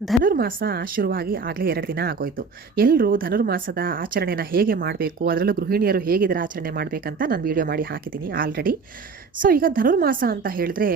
ಧನುರ್ಮಾಸ ಶುರುವಾಗಿ ಆಗಲೇ 2 ದಿನ ಆಗೋಯ್ತು. ಎಲ್ಲರೂ ಧನುರ್ಮಾಸದ ಆಚರಣೆನ ಹೇಗೆ ಮಾಡಬೇಕು, ಅದರಲ್ಲೂ ಗೃಹಿಣಿಯರು ಹೇಗೆ ಇದರ ಆಚರಣೆ ಮಾಡಬೇಕಂತ ನಾನು ವಿಡಿಯೋ ಮಾಡಿ ಹಾಕಿದ್ದೀನಿ ಆಲ್ರೆಡಿ. ಸೊ ಈಗ ಧನುರ್ಮಾಸ ಅಂತ ಹೇಳಿದ್ರೆ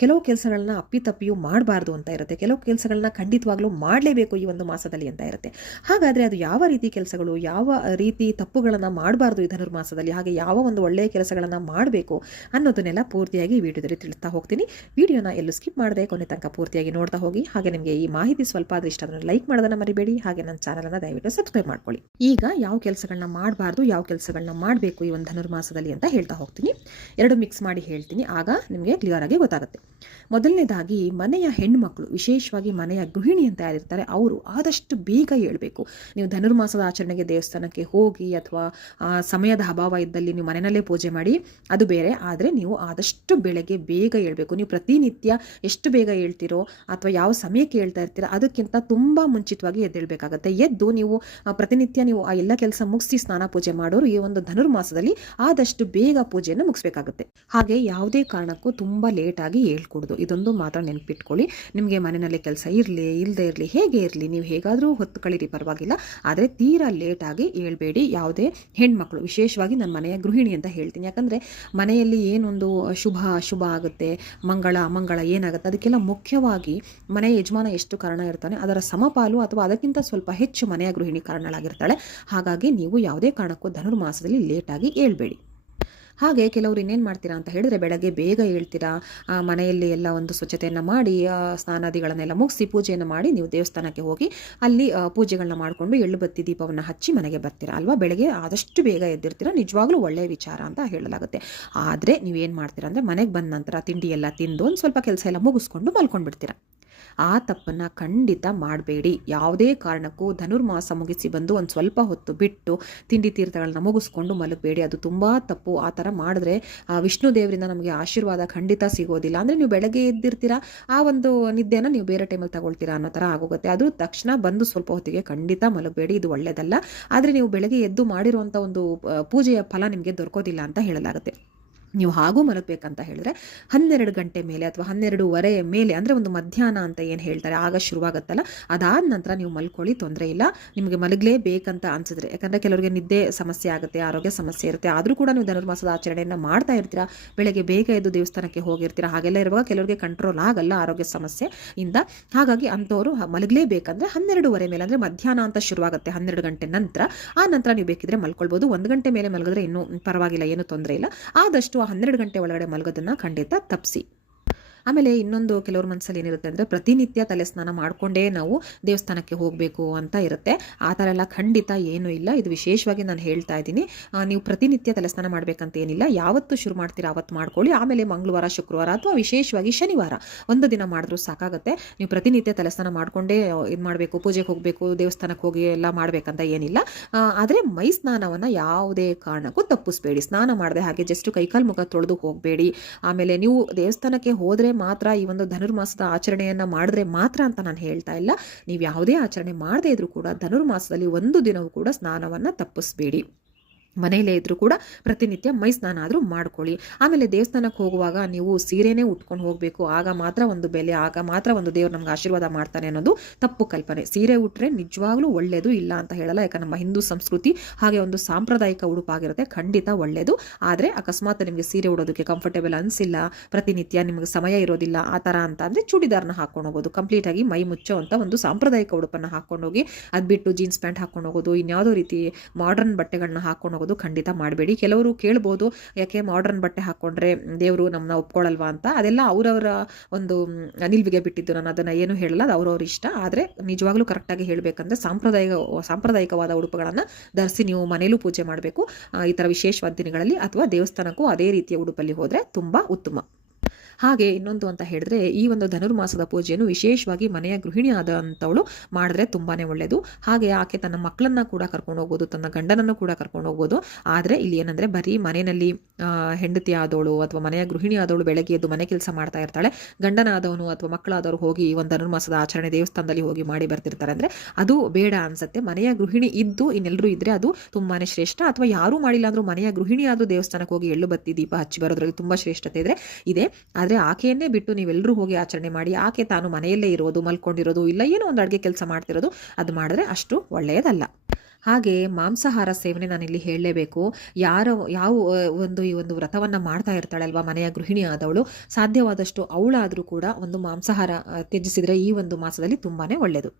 ಕೆಲವು ಕೆಲಸಗಳನ್ನ ಅಪ್ಪಿತಪ್ಪಿಯೂ ಮಾಡಬಾರ್ದು ಅಂತ ಇರುತ್ತೆ, ಕೆಲವು ಕೆಲಸಗಳನ್ನ ಖಂಡಿತವಾಗ್ಲೂ ಮಾಡಲೇಬೇಕು ಈ ಒಂದು ಮಾಸದಲ್ಲಿ ಅಂತ ಇರುತ್ತೆ. ಹಾಗಾದರೆ ಅದು ಯಾವ ರೀತಿ ಕೆಲಸಗಳು, ಯಾವ ರೀತಿ ತಪ್ಪುಗಳನ್ನು ಮಾಡಬಾರ್ದು ಈ ಧನುರ್ಮಾಸದಲ್ಲಿ, ಹಾಗೆ ಯಾವ ಒಂದು ಒಳ್ಳೆಯ ಕೆಲಸಗಳನ್ನು ಮಾಡಬೇಕು ಅನ್ನೋದನ್ನೆಲ್ಲ ಪೂರ್ತಿಯಾಗಿ ಈ ವಿಡಿಯೋದಲ್ಲಿ ತಿಳಿಸ್ತಾ ಹೋಗ್ತೀನಿ. ವಿಡಿಯೋನ ಎಲ್ಲೂ ಸ್ಕಿಪ್ ಮಾಡದೆ ಕೊನೆ ತನಕ ಪೂರ್ತಿಯಾಗಿ ನೋಡ್ತಾ ಹೋಗಿ. ಹಾಗೆ ನಿಮಗೆ ಈ ಮಾಹಿತಿ ಸ್ವಲ್ಪ ಆದ್ರೆ ಇಷ್ಟ ಆದರೆ ಲೈಕ್ ಮಾಡೋದನ್ನ ಮರಿಬೇಡಿ. ಹಾಗೆ ನನ್ನ ಚಾನಲನ್ನು ದಯವಿಟ್ಟು ಸಬ್ಸ್ಕ್ರೈಬ್ ಮಾಡ್ಕೊಳ್ಳಿ. ಈಗ ಯಾವ ಕೆಲಸಗಳನ್ನ ಮಾಡಬಾರ್ದು, ಯಾವ ಕೆಲಸಗಳನ್ನ ಮಾಡಬೇಕು ಈ ಒಂದು ಧನುರ್ಮಾಸದಲ್ಲಿ ಅಂತ ಹೇಳ್ತಾ ಹೋಗ್ತೀನಿ. ಎರಡು ಮಿಕ್ಸ್ ಮಾಡಿ ಹೇಳ್ತೀನಿ, ಆಗ ನಿಮಗೆ ಕ್ಲಿಯರ್ ಆಗಿ ಗೊತ್ತಾಗುತ್ತೆ. ಮೊದಲನೇದಾಗಿ ಮನೆಯ ಹೆಣ್ಮಕ್ಳು, ವಿಶೇಷವಾಗಿ ಮನೆಯ ಗೃಹಿಣಿ ಅಂತ ಯಾರಿರ್ತಾರೆ ಅವರು ಆದಷ್ಟು ಬೇಗ ಹೇಳ್ಬೇಕು. ನೀವು ಧನುರ್ಮಾಸದ ಆಚರಣೆಗೆ ದೇವಸ್ಥಾನಕ್ಕೆ ಹೋಗಿ ಅಥವಾ ಸಮಯದ ಅಭಾವ ಇದ್ದಲ್ಲಿ ನೀವು ಮನೆಯಲ್ಲೇ ಪೂಜೆ ಮಾಡಿ ಅದು ಬೇರೆ, ಆದರೆ ನೀವು ಆದಷ್ಟು ಬೆಳಗ್ಗೆ ಬೇಗ ಹೇಳ್ಬೇಕು. ನೀವು ಪ್ರತಿನಿತ್ಯ ಎಷ್ಟು ಬೇಗ ಹೇಳ್ತಿರೋ ಅಥವಾ ಯಾವ ಸಮಯಕ್ಕೆ ಹೇಳ್ತಾ ಇರ್ತೀರೋ ಅದಕ್ಕಿಂತ ತುಂಬ ಮುಂಚಿತವಾಗಿ ಎದ್ದೇಳಬೇಕಾಗತ್ತೆ. ಎದ್ದು ನೀವು ಪ್ರತಿನಿತ್ಯ ನೀವು ಆ ಎಲ್ಲ ಕೆಲಸ ಮುಗಿಸಿ ಸ್ನಾನ ಪೂಜೆ ಮಾಡೋರು ಈ ಒಂದು ಧನುರ್ಮಾಸದಲ್ಲಿ ಆದಷ್ಟು ಬೇಗ ಪೂಜೆಯನ್ನು ಮುಗಿಸ್ಬೇಕಾಗುತ್ತೆ. ಹಾಗೆ ಯಾವುದೇ ಕಾರಣಕ್ಕೂ ತುಂಬ ಲೇಟಾಗಿ ಹೇಳ್ಕೊಡ್ದು, ಇದೊಂದು ಮಾತ್ರ ನೆನಪಿಟ್ಕೊಳ್ಳಿ. ನಿಮಗೆ ಮನೆಯಲ್ಲಿ ಕೆಲಸ ಇರಲಿ ಇಲ್ಲದೆ ಇರಲಿ ಹೇಗೆ ಇರಲಿ, ನೀವು ಹೇಗಾದರೂ ಹೊತ್ತು ಕಳೀರಿ ಪರವಾಗಿಲ್ಲ, ಆದರೆ ತೀರಾ ಲೇಟಾಗಿ ಹೇಳ್ಬೇಡಿ. ಯಾವುದೇ ಹೆಣ್ಮಕ್ಳು, ವಿಶೇಷವಾಗಿ ನನ್ನ ಮನೆಯ ಗೃಹಿಣಿ ಅಂತ ಹೇಳ್ತೀನಿ, ಯಾಕಂದರೆ ಮನೆಯಲ್ಲಿ ಏನೊಂದು ಶುಭ ಅಶುಭ ಆಗುತ್ತೆ, ಮಂಗಳ ಅಮಂಗಳ ಏನಾಗುತ್ತೆ ಅದಕ್ಕೆಲ್ಲ ಮುಖ್ಯವಾಗಿ ಮನೆಯ ಯಜಮಾನ ಎಷ್ಟು ಕಾರಣ ಇರ್ತಾನೆ ಅದರ ಸಮಪಾಲು ಅಥವಾ ಅದಕ್ಕಿಂತ ಸ್ವಲ್ಪ ಹೆಚ್ಚು ಮನೆಯ ಗೃಹಿಣಿ ಕಾರಣಳಾಗಿರ್ತಾಳೆ. ಹಾಗಾಗಿ ನೀವು ಯಾವುದೇ ಕಾರಣಕ್ಕೂ ಧನುರ್ಮಾಸದಲ್ಲಿ ಲೇಟಾಗಿ ಹೇಳ್ಬೇಡಿ. ಹಾಗೆ ಕೆಲವರು ಇನ್ನೇನು ಮಾಡ್ತೀರಾ ಅಂತ ಹೇಳಿದ್ರೆ ಬೆಳಗ್ಗೆ ಬೇಗ ಹೇಳ್ತೀರಾ, ಮನೆಯಲ್ಲಿ ಎಲ್ಲ ಒಂದು ಸ್ವಚ್ಛತೆಯನ್ನು ಮಾಡಿ ಸ್ನಾನಾದಿಗಳನ್ನೆಲ್ಲ ಮುಗಿಸಿ ಪೂಜೆಯನ್ನು ಮಾಡಿ ನೀವು ದೇವಸ್ಥಾನಕ್ಕೆ ಹೋಗಿ ಅಲ್ಲಿ ಪೂಜೆಗಳನ್ನ ಮಾಡಿಕೊಂಡು ಎಳ್ಳು ಬತ್ತಿ ದೀಪವನ್ನು ಹಚ್ಚಿ ಮನೆಗೆ ಬರ್ತೀರಾ ಅಲ್ವಾ. ಬೆಳಗ್ಗೆ ಆದಷ್ಟು ಬೇಗ ಎದ್ದಿರ್ತೀರಾ, ನಿಜವಾಗ್ಲೂ ಒಳ್ಳೆಯ ವಿಚಾರ ಅಂತ ಹೇಳಲಾಗುತ್ತೆ. ಆದರೆ ನೀವೇನು ಮಾಡ್ತೀರಾ ಅಂದರೆ ಮನೆಗೆ ಬಂದ ನಂತರ ತಿಂಡಿ ಎಲ್ಲ ತಿಂದು ಒಂದು ಸ್ವಲ್ಪ ಕೆಲಸ ಎಲ್ಲ ಮುಗಿಸ್ಕೊಂಡು ಮಲ್ಕೊಂಡ್ಬಿಡ್ತೀರಾ. ಆ ತಪ್ಪನ್ನು ಖಂಡಿತ ಮಾಡಬೇಡಿ. ಯಾವುದೇ ಕಾರಣಕ್ಕೂ ಧನುರ್ಮಾಸ ಮುಗಿಸಿ ಬಂದು ಒಂದು ಸ್ವಲ್ಪ ಹೊತ್ತು ಬಿಟ್ಟು ತಿಂಡಿ ತೀರ್ಥಗಳನ್ನ ಮುಗಿಸ್ಕೊಂಡು ಮಲಗಬೇಡಿ, ಅದು ತುಂಬ ತಪ್ಪು. ಆ ಥರ ಮಾಡಿದ್ರೆ ವಿಷ್ಣು ದೇವರಿಂದ ನಮಗೆ ಆಶೀರ್ವಾದ ಖಂಡಿತ ಸಿಗೋದಿಲ್ಲ. ಅಂದರೆ ನೀವು ಬೆಳಗ್ಗೆ ಎದ್ದಿರ್ತೀರಾ, ಆ ಒಂದು ನಿದ್ದೆನ ನೀವು ಬೇರೆ ಟೈಮಲ್ಲಿ ತಗೊಳ್ತೀರಾ ಅನ್ನೋ ಥರ ಆಗೋಗುತ್ತೆ. ಅದು ತಕ್ಷಣ ಬಂದು ಸ್ವಲ್ಪ ಹೊತ್ತಿಗೆ ಖಂಡಿತ ಮಲಗಬೇಡಿ, ಇದು ಒಳ್ಳೆಯದಲ್ಲ. ಆದರೆ ನೀವು ಬೆಳಗ್ಗೆ ಎದ್ದು ಮಾಡಿರುವಂಥ ಒಂದು ಪೂಜೆಯ ಫಲ ನಿಮಗೆ ದೊರಕೋದಿಲ್ಲ ಅಂತ ಹೇಳಲಾಗುತ್ತೆ. ನೀವು ಹಾಗೂ ಮಲಗಬೇಕಂತ ಹೇಳಿದ್ರೆ 12 ಗಂಟೆ ಮೇಲೆ ಅಥವಾ 12:15 ಮೇಲೆ, ಅಂದರೆ ಒಂದು ಮಧ್ಯಾಹ್ನ ಅಂತ ಏನು ಹೇಳ್ತಾರೆ ಆಗ ಶುರುವಾಗುತ್ತಲ್ಲ, ಅದಾದ ನಂತರ ನೀವು ಮಲ್ಕೊಳ್ಳಿ, ತೊಂದರೆ ಇಲ್ಲ. ನಿಮಗೆ ಮಲಗಲೇಬೇಕಂತ ಅನಿಸಿದ್ರೆ, ಯಾಕಂದರೆ ಕೆಲವರಿಗೆ ನಿದ್ದೆ ಸಮಸ್ಯೆ ಆಗುತ್ತೆ, ಆರೋಗ್ಯ ಸಮಸ್ಯೆ ಇರುತ್ತೆ, ಆದರೂ ಕೂಡ ನೀವು ಧನುರ್ಮಾಸದ ಆಚರಣೆಯನ್ನು ಮಾಡ್ತಾ ಇರ್ತೀರಾ, ಬೆಳಗ್ಗೆ ಬೇಗ ಎದ್ದು ದೇವಸ್ಥಾನಕ್ಕೆ ಹೋಗಿರ್ತೀರಾ. ಹಾಗೆಲ್ಲ ಇರುವಾಗ ಕೆಲವರಿಗೆ ಕಂಟ್ರೋಲ್ ಆಗಲ್ಲ ಆರೋಗ್ಯ ಸಮಸ್ಯೆಯಿಂದ. ಹಾಗಾಗಿ ಅಂಥವರು ಮಲಗಲೇಬೇಕಂದ್ರೆ 12:15 ಮೇಲೆ, ಅಂದರೆ ಮಧ್ಯಾಹ್ನ ಅಂತ ಶುರುವಾಗುತ್ತೆ 12 ಗಂಟೆ ನಂತರ. ಆ ನಂತರ ನೀವು ಬೇಕಿದ್ರೆ ಮಲ್ಕೊಳ್ಬೋದು. 1 ಗಂಟೆ ಮೇಲೆ ಮಲಗಿದ್ರೆ ಇನ್ನೂ ಪರವಾಗಿಲ್ಲ, ಏನೂ ತೊಂದರೆ ಇಲ್ಲ. ಆದಷ್ಟು 12 ಗಂಟೆ ಒಳಗಡೆ ಮಲಗೋದನ್ನ ಖಂಡಿತ ತಪ್ಪಿಸಿ. ಆಮೇಲೆ ಇನ್ನೊಂದು ಕೆಲವ್ರ ಮನಸ್ಸಲ್ಲಿ ಏನಿರುತ್ತೆ ಅಂದರೆ ಪ್ರತಿನಿತ್ಯ ತಲೆ ಸ್ನಾನ ಮಾಡಿಕೊಂಡೇ ನಾವು ದೇವಸ್ಥಾನಕ್ಕೆ ಹೋಗಬೇಕು ಅಂತ ಇರುತ್ತೆ. ಆ ಥರ ಎಲ್ಲ ಖಂಡಿತ ಏನೂ ಇಲ್ಲ. ಇದು ವಿಶೇಷವಾಗಿ ನಾನು ಹೇಳ್ತಾ ಇದ್ದೀನಿ, ನೀವು ಪ್ರತಿನಿತ್ಯ ತಲೆ ಸ್ನಾನ ಮಾಡಬೇಕಂತ ಏನಿಲ್ಲ. ಯಾವತ್ತು ಶುರು ಮಾಡ್ತೀರಾ ಅವತ್ತು ಮಾಡ್ಕೊಳ್ಳಿ. ಆಮೇಲೆ ಮಂಗಳವಾರ, ಶುಕ್ರವಾರ ಅಥವಾ ವಿಶೇಷವಾಗಿ ಶನಿವಾರ ಒಂದು ದಿನ ಮಾಡಿದ್ರೂ ಸಾಕಾಗುತ್ತೆ. ನೀವು ಪ್ರತಿನಿತ್ಯ ತಲೆ ಸ್ನಾನ ಮಾಡಿಕೊಂಡೇ ಇದು ಮಾಡಬೇಕು, ಪೂಜೆಗೆ ಹೋಗಬೇಕು, ದೇವಸ್ಥಾನಕ್ಕೆ ಹೋಗಿ ಎಲ್ಲ ಮಾಡಬೇಕಂತ ಏನಿಲ್ಲ. ಆದರೆ ಮೈ ಸ್ನಾನವನ್ನು ಯಾವುದೇ ಕಾರಣಕ್ಕೂ ತಪ್ಪಿಸ್ಬೇಡಿ. ಸ್ನಾನ ಮಾಡದೆ ಹಾಗೆ ಜಸ್ಟ್ ಕೈಕಾಲು ಮುಖ ತೊಳೆದು ಹೋಗಬೇಡಿ. ಆಮೇಲೆ ನೀವು ದೇವಸ್ಥಾನಕ್ಕೆ ಹೋದರೆ ಮಾತ್ರ ಈ ಒಂದು ಧನುರ್ಮಾಸದ ಆಚರಣೆಯನ್ನು ಮಾಡಿದ್ರೆ ಮಾತ್ರ ಅಂತ ನಾನು ಹೇಳ್ತಾ ಇಲ್ಲ. ನೀವು ಯಾವುದೇ ಆಚರಣೆ ಮಾಡದೇ ಇದ್ರೂ ಕೂಡ ಧನುರ್ಮಾಸದಲ್ಲಿ ಒಂದು ದಿನವೂ ಕೂಡ ಸ್ನಾನವನ್ನು ತಪ್ಪಿಸ್ಬೇಡಿ. ಮನೆಯಲ್ಲೇ ಇದ್ರೂ ಕೂಡ ಪ್ರತಿನಿತ್ಯ ಮೈ ಸ್ನಾನ ಆದರೂ ಮಾಡ್ಕೊಳ್ಳಿ. ಆಮೇಲೆ ದೇವಸ್ಥಾನಕ್ಕೆ ಹೋಗುವಾಗ ನೀವು ಸೀರೆನೇ ಉಟ್ಕೊಂಡು ಹೋಗಬೇಕು, ಆಗ ಮಾತ್ರ ಒಂದು ಬೆಲೆ, ಆಗ ಮಾತ್ರ ಒಂದು ದೇವರು ನಮ್ಗೆ ಆಶೀರ್ವಾದ ಮಾಡ್ತಾನೆ ಅನ್ನೋದು ತಪ್ಪು ಕಲ್ಪನೆ. ಸೀರೆ ಉಟ್ರೆ ನಿಜವಾಗ್ಲೂ ಒಳ್ಳೆಯದು, ಇಲ್ಲ ಅಂತ ಹೇಳಲ್ಲ. ಯಾಕಂದ್ರೆ ನಮ್ಮ ಹಿಂದೂ ಸಂಸ್ಕೃತಿ ಹಾಗೆ ಒಂದು ಸಾಂಪ್ರದಾಯಿಕ ಉಡುಪಾಗಿರುತ್ತೆ, ಖಂಡಿತ ಒಳ್ಳೆಯದು. ಆದರೆ ಅಕಸ್ಮಾತ್ ನಿಮಗೆ ಸೀರೆ ಉಡೋದಕ್ಕೆ ಕಂಫರ್ಟೇಬಲ್ ಅನಿಸಿಲ್ಲ, ಪ್ರತಿನಿತ್ಯ ನಿಮಗೆ ಸಮಯ ಇರೋದಿಲ್ಲ ಆ ಥರ ಅಂತ ಅಂದರೆ ಚೂಡಿದಾರ್ನ ಹಾಕೊಂಡು ಹೋಗೋದು, ಕಂಪ್ಲೀಟಾಗಿ ಮೈ ಮುಚ್ಚೋ ಅಂತ ಒಂದು ಸಾಂಪ್ರದಾಯಿಕ ಉಡುಪನ್ನು ಹಾಕ್ಕೊಂಡೋಗಿ, ಅದು ಬಿಟ್ಟು ಜೀನ್ಸ್ ಪ್ಯಾಂಟ್ ಹಾಕೊಂಡು ಹೋಗೋದು, ಇನ್ಯಾವುದೋ ರೀತಿ ಮಾಡರ್ನ್ ಬಟ್ಟೆಗಳನ್ನ ಹಾಕೊಂಡು ಹೋಗೋದು ಖಂಡಿತ ಮಾಡಬೇಡಿ. ಕೆಲವರು ಕೇಳ್ಬೋದು, ಯಾಕೆ ಮಾಡರ್ನ್ ಬಟ್ಟೆ ಹಾಕ್ಕೊಂಡ್ರೆ ದೇವರು ನಮ್ಮನ್ನ ಒಪ್ಕೊಳ್ಳಲ್ವಾ ಅಂತ. ಅದೆಲ್ಲ ಅವರವರ ಒಂದು ನಿಲ್ವಿಗೆ ಬಿಟ್ಟಿದ್ದು, ನಾನು ಅದನ್ನು ಏನು ಹೇಳಲ್ಲ, ಅದು ಅವ್ರವ್ರ ಇಷ್ಟ. ಆದರೆ ನಿಜವಾಗ್ಲೂ ಕರೆಕ್ಟಾಗಿ ಹೇಳಬೇಕಂದ್ರೆ ಸಾಂಪ್ರದಾಯಿಕವಾದ ಉಡುಪುಗಳನ್ನು ಧರಿಸಿ ನೀವು ಮನೇಲೂ ಪೂಜೆ ಮಾಡಬೇಕು. ಈ ಥರ ವಿಶೇಷವಾದ ದಿನಗಳಲ್ಲಿ ಅಥವಾ ದೇವಸ್ಥಾನಕ್ಕೂ ಅದೇ ರೀತಿಯ ಉಡುಪಲ್ಲಿ ಹೋದರೆ ತುಂಬ ಉತ್ತಮ. ಹಾಗೆ ಇನ್ನೊಂದು ಅಂತ ಹೇಳಿದ್ರೆ, ಈ ಒಂದು ಧನುರ್ಮಾಸದ ಪೂಜೆಯನ್ನು ವಿಶೇಷವಾಗಿ ಮನೆಯ ಗೃಹಿಣಿ ಆದಂಥವಳು ಮಾಡಿದ್ರೆ ತುಂಬಾ ಒಳ್ಳೆಯದು. ಹಾಗೆ ಆಕೆ ತನ್ನ ಮಕ್ಕಳನ್ನು ಕೂಡ ಕರ್ಕೊಂಡು ಹೋಗ್ಬೋದು, ತನ್ನ ಗಂಡನನ್ನು ಕೂಡ ಕರ್ಕೊಂಡು ಹೋಗ್ಬೋದು. ಆದರೆ ಇಲ್ಲಿ ಏನಂದರೆ ಬರೀ ಮನೆಯಲ್ಲಿ ಹೆಂಡತಿ ಆದವಳು ಅಥವಾ ಮನೆಯ ಗೃಹಿಣಿ ಆದವಳು ಬೆಳಗ್ಗೆ ಎದ್ದು ಮನೆ ಕೆಲಸ ಮಾಡ್ತಾ ಇರ್ತಾಳೆ, ಗಂಡನಾದವನು ಅಥವಾ ಮಕ್ಕಳಾದವರು ಹೋಗಿ ಈ ಒಂದು ಧನುರ್ಮಾಸದ ಆಚರಣೆ ದೇವಸ್ಥಾನದಲ್ಲಿ ಹೋಗಿ ಮಾಡಿ ಬರ್ತಿರ್ತಾರೆ ಅಂದರೆ ಅದು ಬೇಡ ಅನ್ಸುತ್ತೆ. ಮನೆಯ ಗೃಹಿಣಿ ಇದ್ದು ಇನ್ನೆಲ್ಲರೂ ಇದ್ದರೆ ಅದು ತುಂಬಾ ಶ್ರೇಷ್ಠ. ಅಥವಾ ಯಾರೂ ಮಾಡಿಲ್ಲ ಅಂದರೂ ಮನೆಯ ಗೃಹಿಣಿ ಆದರೂ ದೇವಸ್ಥಾನಕ್ಕೆ ಹೋಗಿ ಎಳ್ಳು ಬತ್ತಿ ದೀಪ ಹಚ್ಚಿ ಬರೋದ್ರಲ್ಲಿ ತುಂಬ ಶ್ರೇಷ್ಠತೆ ಇದೆ. ಆದರೆ ಆಕೆಯನ್ನೇ ಬಿಟ್ಟು ನೀವೆಲ್ಲರೂ ಹೋಗಿ ಆಚರಣೆ ಮಾಡಿ ಆಕೆ ತಾನು ಮನೆಯಲ್ಲೇ ಇರೋದು, ಮಲ್ಕೊಂಡಿರೋದು, ಇಲ್ಲ ಏನೋ ಒಂದು ಅಡುಗೆ ಕೆಲಸ ಮಾಡ್ತಿರೋದು, ಅದು ಮಾಡಿದ್ರೆ ಅಷ್ಟು ಒಳ್ಳೆಯದಲ್ಲ. ಹಾಗೆ ಮಾಂಸಾಹಾರ ಸೇವನೆ ನಾನಿಲ್ಲಿ ಹೇಳಲೇಬೇಕು. ಯಾವ ಈ ಒಂದು ವ್ರತವನ್ನು ಮಾಡ್ತಾ ಇರ್ತಾಳಲ್ವ ಮನೆಯ ಗೃಹಿಣಿ ಆದವಳು, ಸಾಧ್ಯವಾದಷ್ಟು ಅವಳಾದರೂ ಕೂಡ ಒಂದು ಮಾಂಸಾಹಾರ ತ್ಯಜಿಸಿದರೆ ಈ ಒಂದು ಮಾಸದಲ್ಲಿ ತುಂಬಾ ಒಳ್ಳೆಯದು.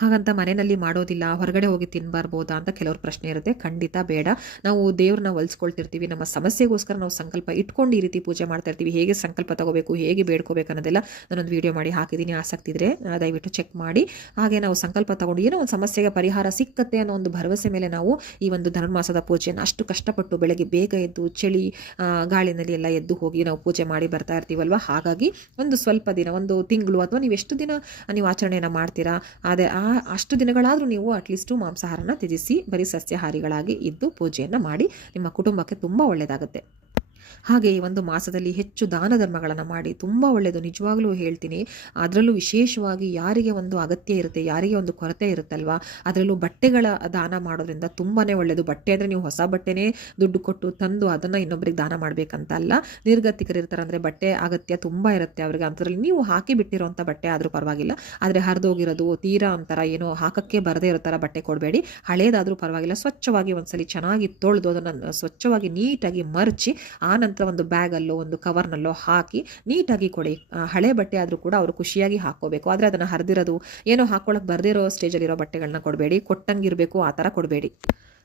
ಹಾಗಂತ ಮನೆಯಲ್ಲಿ ಮಾಡೋದಿಲ್ಲ, ಹೊರಗಡೆ ಹೋಗಿ ತಿನ್ನಬಾರ್ಬೋದಾ ಅಂತ ಕೆಲವ್ರ ಪ್ರಶ್ನೆ ಇರುತ್ತೆ. ಖಂಡಿತ ಬೇಡ. ನಾವು ದೇವ್ರನ್ನ ಒಲಿಸ್ಕೊಳ್ತಿರ್ತೀವಿ, ನಮ್ಮ ಸಮಸ್ಯೆಗೋಸ್ಕರ ನಾವು ಸಂಕಲ್ಪ ಇಟ್ಕೊಂಡು ಈ ರೀತಿ ಪೂಜೆ ಮಾಡ್ತಾ ಇರ್ತೀವಿ. ಹೇಗೆ ಸಂಕಲ್ಪ ತಗೋಬೇಕು, ಹೇಗೆ ಬೇಡ್ಕೋಬೇಕು ಅನ್ನೋದೆಲ್ಲ ನಾನೊಂದು ವಿಡಿಯೋ ಮಾಡಿ ಹಾಕಿದ್ದೀನಿ. ಆಸಕ್ತಿ ಇದ್ದರೆ ದಯವಿಟ್ಟು ಚೆಕ್ ಮಾಡಿ. ಹಾಗೆ ನಾವು ಸಂಕಲ್ಪ ತಗೊಂಡು ಏನೋ ಒಂದು ಸಮಸ್ಯೆಗೆ ಪರಿಹಾರ ಸಿಕ್ಕತ್ತೆ ಅನ್ನೋ ಒಂದು ಭರವಸೆ ಮೇಲೆ ನಾವು ಈ ಒಂದು ಧನುರ್ಮಾಸದ ಪೂಜೆಯನ್ನು ಅಷ್ಟು ಕಷ್ಟಪಟ್ಟು ಬೆಳಗ್ಗೆ ಬೇಗ ಎದ್ದು ಚಳಿ ಗಾಳಿನಲ್ಲಿ ಎಲ್ಲ ಎದ್ದು ಹೋಗಿ ನಾವು ಪೂಜೆ ಮಾಡಿ ಬರ್ತಾ ಇರ್ತೀವಲ್ವ. ಹಾಗಾಗಿ ಒಂದು ಸ್ವಲ್ಪ ದಿನ, ಒಂದು ತಿಂಗಳು ಅಥವಾ ನೀವು ಎಷ್ಟು ದಿನ ನೀವು ಆಚರಣೆಯನ್ನು ಮಾಡ್ತೀರಾ ಅಷ್ಟು ದಿನಗಳಾದರೂ ನೀವು ಅಟ್ಲೀಸ್ಟು ಮಾಂಸಾಹಾರನ ತ್ಯಜಿಸಿ ಬರೀ ಸಸ್ಯಾಹಾರಿಗಳಾಗಿ ಇದ್ದು ಪೂಜೆಯನ್ನು ಮಾಡಿ. ನಿಮ್ಮ ಕುಟುಂಬಕ್ಕೆ ತುಂಬ ಒಳ್ಳೆಯದಾಗುತ್ತೆ. ಹಾಗೆ ಈ ಒಂದು ಮಾಸದಲ್ಲಿ ಹೆಚ್ಚು ದಾನ ಧರ್ಮಗಳನ್ನು ಮಾಡಿ, ತುಂಬ ಒಳ್ಳೆಯದು, ನಿಜವಾಗ್ಲೂ ಹೇಳ್ತೀನಿ. ಅದರಲ್ಲೂ ವಿಶೇಷವಾಗಿ ಯಾರಿಗೆ ಒಂದು ಅಗತ್ಯ ಇರುತ್ತೆ, ಯಾರಿಗೆ ಒಂದು ಕೊರತೆ ಇರುತ್ತಲ್ವ, ಅದರಲ್ಲೂ ಬಟ್ಟೆಗಳ ದಾನ ಮಾಡೋದ್ರಿಂದ ತುಂಬಾ ಒಳ್ಳೆಯದು. ಬಟ್ಟೆ ಅಂದರೆ ನೀವು ಹೊಸ ಬಟ್ಟೆನೇ ದುಡ್ಡು ಕೊಟ್ಟು ತಂದು ಅದನ್ನು ಇನ್ನೊಬ್ಬರಿಗೆ ದಾನ ಮಾಡಬೇಕಂತ ಅಲ್ಲ. ನಿರ್ಗತಿಕರು ಇರ್ತಾರೆ ಅಂದರೆ ಬಟ್ಟೆ ಅಗತ್ಯ ತುಂಬ ಇರುತ್ತೆ ಅವ್ರಿಗೆ. ಅಂಥದ್ರಲ್ಲಿ ನೀವು ಹಾಕಿ ಬಿಟ್ಟಿರೋಂಥ ಬಟ್ಟೆ ಆದರೂ ಪರವಾಗಿಲ್ಲ, ಆದರೆ ಹರಿದೋಗಿರೋದು, ತೀರಾ ಅಂತರ ಏನೋ ಹಾಕಕ್ಕೆ ಬರದೇ ಇರೋ ಥರ ಬಟ್ಟೆ ಕೊಡಬೇಡಿ. ಹಳೇದಾದರೂ ಪರವಾಗಿಲ್ಲ, ಸ್ವಚ್ಛವಾಗಿ ಒಂದ್ಸಲಿ ಚೆನ್ನಾಗಿ ತೊಳೆದು ಅದನ್ನು ಸ್ವಚ್ಛವಾಗಿ ನೀಟಾಗಿ ಮರ್ಚಿ ಆನಂತರ ಒಂದು ಬ್ಯಾಗಲ್ಲೋ ಒಂದು ಕವರ್ನಲ್ಲೋ ಹಾಕಿ ನೀಟಾಗಿ ಕೊಡಿ. ಹಳೆ ಬಟ್ಟೆ ಆದರೂ ಕೂಡ ಅವರು ಖುಷಿಯಾಗಿ ಹಾಕೋಬೇಕು. ಆದರೆ ಅದನ್ನು ಹರಿದಿರೋದು, ಏನೋ ಹಾಕೊಳ್ಳೋಕೆ ಬರದಿರೋ ಸ್ಟೇಜಲ್ಲಿರೋ ಬಟ್ಟೆಗಳನ್ನ ಕೊಡಬೇಡಿ. ಕೊಟ್ಟಂಗಿರಬೇಕು, ಆ ಥರ ಕೊಡಬೇಡಿ.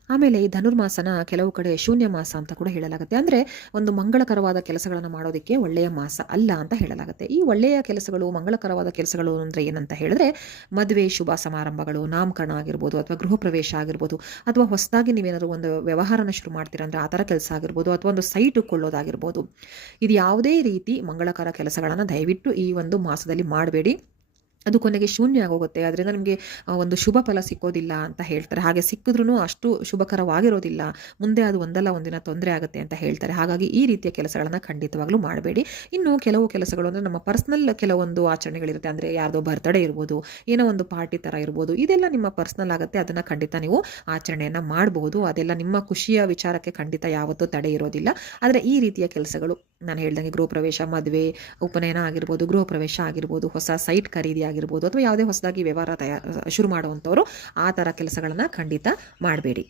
ಆಮೇಲೆ ಈ ಧನುರ್ಮಾಸನ ಕೆಲವು ಕಡೆ ಶೂನ್ಯ ಮಾಸ ಅಂತ ಕೂಡ ಹೇಳಲಾಗುತ್ತೆ. ಅಂದರೆ ಒಂದು ಮಂಗಳಕರವಾದ ಕೆಲಸಗಳನ್ನು ಮಾಡೋದಕ್ಕೆ ಒಳ್ಳೆಯ ಮಾಸ ಅಲ್ಲ ಅಂತ ಹೇಳಲಾಗುತ್ತೆ. ಈ ಒಳ್ಳೆಯ ಕೆಲಸಗಳು, ಮಂಗಳಕರವಾದ ಕೆಲಸಗಳು ಅಂದರೆ ಏನಂತ ಹೇಳಿದ್ರೆ, ಮದುವೆ ಶುಭ ಸಮಾರಂಭಗಳು, ನಾಮಕರಣ ಆಗಿರ್ಬೋದು, ಅಥವಾ ಗೃಹ ಪ್ರವೇಶ ಆಗಿರ್ಬೋದು, ಅಥವಾ ಹೊಸದಾಗಿ ನೀವೇನಾದ್ರು ಒಂದು ವ್ಯವಹಾರನ ಶುರು ಮಾಡ್ತೀರಾ ಅಂದರೆ ಆ ಥರ ಕೆಲಸ ಆಗಿರ್ಬೋದು, ಅಥವಾ ಒಂದು ಸೈಟ್ ಕೊಳ್ಳೋದಾಗಿರ್ಬೋದು. ಇದು ಯಾವುದೇ ರೀತಿ ಮಂಗಳಕರ ಕೆಲಸಗಳನ್ನು ದಯವಿಟ್ಟು ಈ ಒಂದು ಮಾಸದಲ್ಲಿ ಮಾಡಬೇಡಿ. ಅದು ಕೊನೆಗೆ ಶೂನ್ಯ ಆಗೋಗುತ್ತೆ. ಅದರಿಂದ ನಿಮಗೆ ಒಂದು ಶುಭ ಫಲ ಸಿಕ್ಕೋದಿಲ್ಲ ಅಂತ ಹೇಳ್ತಾರೆ. ಹಾಗೆ ಸಿಕ್ಕಿದ್ರೂ ಅಷ್ಟು ಶುಭಕರವಾಗಿರೋದಿಲ್ಲ, ಮುಂದೆ ಅದು ಒಂದಲ್ಲ ಒಂದಿನ ತೊಂದರೆ ಆಗುತ್ತೆ ಅಂತ ಹೇಳ್ತಾರೆ. ಹಾಗಾಗಿ ಈ ರೀತಿಯ ಕೆಲಸಗಳನ್ನು ಖಂಡಿತವಾಗ್ಲೂ ಮಾಡಬೇಡಿ. ಇನ್ನು ಕೆಲವು ಕೆಲಸಗಳು ಅಂದರೆ ನಮ್ಮ ಪರ್ಸ್ನಲ್ ಕೆಲವೊಂದು ಆಚರಣೆಗಳಿರುತ್ತೆ. ಅಂದರೆ ಯಾರ್ದೋ ಬರ್ತ್ಡೇ ಇರ್ಬೋದು, ಏನೋ ಒಂದು ಪಾರ್ಟಿ ಥರ ಇರ್ಬೋದು, ಇದೆಲ್ಲ ನಿಮ್ಮ ಪರ್ಸ್ನಲ್ ಆಗುತ್ತೆ. ಅದನ್ನು ಖಂಡಿತ ನೀವು ಆಚರಣೆಯನ್ನು ಮಾಡಬಹುದು. ಅದೆಲ್ಲ ನಿಮ್ಮ ಖುಷಿಯ ವಿಚಾರಕ್ಕೆ ಖಂಡಿತ ಯಾವತ್ತೂ ತಡೆ ಇರೋದಿಲ್ಲ. ಆದರೆ ಈ ರೀತಿಯ ಕೆಲಸಗಳು ನಾನು ಹೇಳ್ದಂಗೆ ಗೃಹ ಪ್ರವೇಶ, ಮದುವೆ, ಉಪನಯನ ಆಗಿರ್ಬೋದು, ಗೃಹ ಪ್ರವೇಶ ಆಗಿರ್ಬೋದು, ಹೊಸ ಸೈಟ್ ಖರೀದಿ ಆಗಿರ್ಬೋದು, ಅಥವಾ ಯಾವುದೇ ಹೊಸದಾಗಿ ವ್ಯವಹಾರ ಶುರು ಮಾಡುವಂಥವ್ರು ಆ ಥರ ಕೆಲಸಗಳನ್ನು ಖಂಡಿತ ಮಾಡಬೇಡಿ.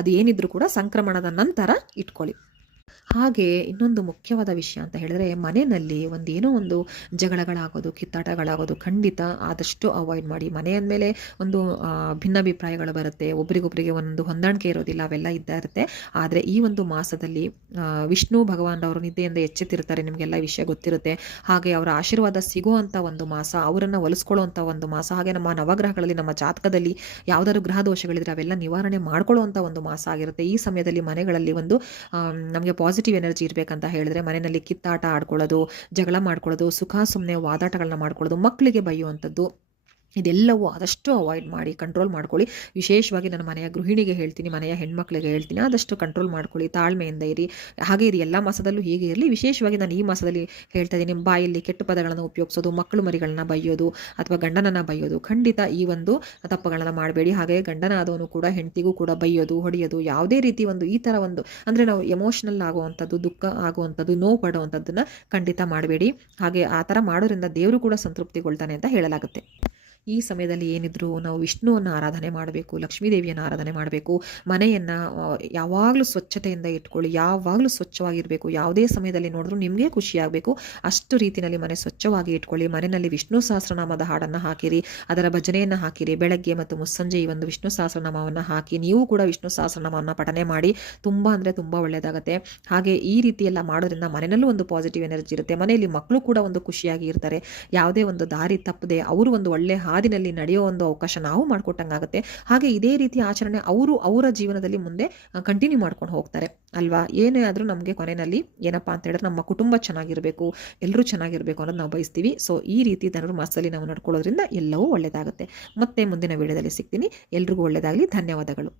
ಅದು ಏನಿದ್ರೂ ಕೂಡ ಸಂಕ್ರಮಣದ ನಂತರ ಇಟ್ಕೊಳ್ಳಿ. ಹಾಗೆ ಇನ್ನೊಂದು ಮುಖ್ಯವಾದ ವಿಷಯ ಅಂತ ಹೇಳಿದ್ರೆ, ಮನೆಯಲ್ಲಿ ಏನೋ ಒಂದು ಜಗಳಗಳಾಗೋದು, ಕಿತ್ತಾಟಗಳಾಗೋದು ಖಂಡಿತ ಆದಷ್ಟು ಅವಾಯ್ಡ್ ಮಾಡಿ. ಮನೆ ಅಂದಮೇಲೆ ಒಂದು ಭಿನ್ನಾಭಿಪ್ರಾಯಗಳು ಬರುತ್ತೆ, ಒಬ್ರಿಗೊಬ್ರಿಗೆ ಒಂದು ಹೊಂದಾಣಿಕೆ ಇರೋದಿಲ್ಲ, ಅವೆಲ್ಲ ಇರುತ್ತೆ. ಆದರೆ ಈ ಒಂದು ಮಾಸದಲ್ಲಿ ವಿಷ್ಣು ಭಗವಾನರವರು ನಿದ್ದೆಯಿಂದ ಎಚ್ಚೆತ್ತಿರ್ತಾರೆ, ನಿಮಗೆಲ್ಲ ವಿಷಯ ಗೊತ್ತಿರುತ್ತೆ. ಹಾಗೆ ಅವರ ಆಶೀರ್ವಾದ ಸಿಗುವಂಥ ಒಂದು ಮಾಸ, ಅವರನ್ನು ಒಲಿಸ್ಕೊಳ್ಳುವಂಥ ಒಂದು ಮಾಸ. ಹಾಗೆ ನಮ್ಮ ನವಗ್ರಹಗಳಲ್ಲಿ, ನಮ್ಮ ಜಾತಕದಲ್ಲಿ ಯಾವುದಾದ್ರು ಗ್ರಹ ದೋಷಗಳಿದ್ರೆ ಅವೆಲ್ಲ ನಿವಾರಣೆ ಮಾಡ್ಕೊಳ್ಳುವಂಥ ಒಂದು ಮಾಸ ಆಗಿರುತ್ತೆ. ಈ ಸಮಯದಲ್ಲಿ ಮನೆಗಳಲ್ಲಿ ನಮಗೆ ಪಾಸಿಟಿವ್ ಎನರ್ಜಿ ಇರಬೇಕಂತ ಹೇಳಿದ್ರೆ, ಮನೆಯಲ್ಲಿ ಕಿತ್ತಾಟ ಆಡ್ಕೊಳ್ಳೋದು, ಜಗಳ ಮಾಡ್ಕೊಳ್ಳೋದು, ಸುಖ ಸುಮ್ಮನೆ ವಾದಾಟಗಳನ್ನ ಮಾಡ್ಕೊಳ್ಳೋದು, ಮಕ್ಕಳಿಗೆ ಬೈಯುವಂಥದ್ದು, ಇದೆಲ್ಲವೂ ಆದಷ್ಟು ಅವಾಯ್ಡ್ ಮಾಡಿ, ಕಂಟ್ರೋಲ್ ಮಾಡ್ಕೊಳ್ಳಿ. ವಿಶೇಷವಾಗಿ ನನ್ನ ಮನೆಯ ಗೃಹಿಣಿಗೆ ಹೇಳ್ತೀನಿ, ಮನೆಯ ಹೆಣ್ಮಕ್ಳಿಗೆ ಹೇಳ್ತೀನಿ, ಆದಷ್ಟು ಕಂಟ್ರೋಲ್ ಮಾಡ್ಕೊಳ್ಳಿ, ತಾಳ್ಮೆಯಿಂದ ಇರಿ. ಹಾಗೆ ಇದು ಎಲ್ಲ ಮಾಸದಲ್ಲೂ ಹೀಗೆ ಇರಲಿ. ವಿಶೇಷವಾಗಿ ನಾನು ಈ ಮಾಸದಲ್ಲಿ ಹೇಳ್ತಾ ಇದ್ದೀನಿ, ಬಾಯಲ್ಲಿ ಕೆಟ್ಟ ಪದಗಳನ್ನು ಉಪಯೋಗಿಸೋದು, ಮಕ್ಕಳು ಮರಿಗಳನ್ನ ಬೈಯೋದು, ಅಥವಾ ಗಂಡನನ್ನು ಬೈಯೋದು, ಖಂಡಿತ ಈ ಒಂದು ತಪ್ಪುಗಳನ್ನು ಮಾಡಬೇಡಿ. ಹಾಗೆ ಗಂಡನಾದವನು ಕೂಡ ಹೆಂಡತಿಗೂ ಕೂಡ ಬೈಯೋದು, ಹೊಡೆಯೋದು, ಯಾವುದೇ ರೀತಿ ಈ ಥರ ಅಂದರೆ ನಾವು ಎಮೋಷ್ನಲ್ ಆಗುವಂಥದ್ದು, ದುಃಖ ಆಗುವಂಥದ್ದು, ನೋವು ಪಡುವಂಥದ್ದನ್ನು ಖಂಡಿತ ಮಾಡಬೇಡಿ. ಹಾಗೆ ಆ ಥರ ಮಾಡೋದ್ರಿಂದ ದೇವರು ಕೂಡ ಸಂತೃಪ್ತಿಗೊಳ್ತಾನೆ ಅಂತ ಹೇಳಲಾಗುತ್ತೆ. ಈ ಸಮಯದಲ್ಲಿ ಏನಿದ್ರು ನಾವು ವಿಷ್ಣುವನ್ನು ಆರಾಧನೆ ಮಾಡಬೇಕು, ಲಕ್ಷ್ಮೀ ದೇವಿಯನ್ನು ಆರಾಧನೆ ಮಾಡಬೇಕು. ಮನೆಯನ್ನು ಯಾವಾಗಲೂ ಸ್ವಚ್ಛತೆಯಿಂದ ಇಟ್ಕೊಳ್ಳಿ, ಯಾವಾಗಲೂ ಸ್ವಚ್ಛವಾಗಿರಬೇಕು. ಯಾವುದೇ ಸಮಯದಲ್ಲಿ ನೋಡಿದ್ರೂ ನಿಮಗೆ ಖುಷಿಯಾಗಬೇಕು, ಅಷ್ಟು ರೀತಿಯಲ್ಲಿ ಮನೆ ಸ್ವಚ್ಛವಾಗಿ ಇಟ್ಕೊಳ್ಳಿ. ಮನೆಯಲ್ಲಿ ವಿಷ್ಣು ಸಹಸ್ರನಾಮದ ಹಾಡನ್ನು ಹಾಕಿರಿ, ಅದರ ಭಜನೆಯನ್ನು ಹಾಕಿರಿ. ಬೆಳಗ್ಗೆ ಮತ್ತು ಮುಸ್ಸಂಜೆ ಈ ಒಂದು ವಿಷ್ಣು ಸಹಸ್ರನಾಮವನ್ನು ಹಾಕಿ ನೀವು ಕೂಡ ವಿಷ್ಣು ಸಹಸ್ರನಾಮವನ್ನು ಪಠನೆ ಮಾಡಿ. ತುಂಬ ಅಂದರೆ ತುಂಬ ಒಳ್ಳೆಯದಾಗುತ್ತೆ. ಹಾಗೆ ಈ ರೀತಿ ಎಲ್ಲ ಮಾಡೋದ್ರಿಂದ ಮನೆಯಲ್ಲೂ ಒಂದು ಪಾಸಿಟಿವ್ ಎನರ್ಜಿ ಇರುತ್ತೆ. ಮನೆಯಲ್ಲಿ ಮಕ್ಕಳು ಕೂಡ ಒಂದು ಖುಷಿಯಾಗಿ ಇರ್ತಾರೆ. ಯಾವುದೇ ಒಂದು ದಾರಿ ತಪ್ಪದೆ ಅವರು ಒಂದು ಒಳ್ಳೆ ಹಾದಿನಲ್ಲಿ ನಡೆಯೋ ಒಂದು ಅವಕಾಶ ನಾವು ಮಾಡಿಕೊಟ್ಟಂಗಾಗುತ್ತೆ. ಹಾಗೆ ಇದೇ ರೀತಿ ಆಚರಣೆ ಅವರ ಜೀವನದಲ್ಲಿ ಮುಂದೆ ಕಂಟಿನ್ಯೂ ಮಾಡ್ಕೊಂಡು ಹೋಗ್ತಾರೆ ಅಲ್ವಾ. ಏನೇ ಆದರೂ ನಮಗೆ ಕೊನೆಯಲ್ಲಿ ಏನಪ್ಪಾ ಅಂತ ಹೇಳಿದ್ರೆ, ನಮ್ಮ ಕುಟುಂಬ ಚೆನ್ನಾಗಿರಬೇಕು, ಎಲ್ಲರೂ ಚೆನ್ನಾಗಿರಬೇಕು ಅನ್ನೋದು ನಾವು ಬಯಸ್ತೀವಿ. ಸೊ ಈ ರೀತಿ ಧನುರ್ಮಾಸದಲ್ಲಿ ನಾವು ನಡ್ಕೊಳ್ಳೋದ್ರಿಂದ ಎಲ್ಲವೂ ಒಳ್ಳೆಯದಾಗುತ್ತೆ. ಮತ್ತೆ ಮುಂದಿನ ವಿಡಿಯೋದಲ್ಲಿ ಸಿಗ್ತೀನಿ. ಎಲ್ರಿಗೂ ಒಳ್ಳೆಯದಾಗಲಿ. ಧನ್ಯವಾದಗಳು.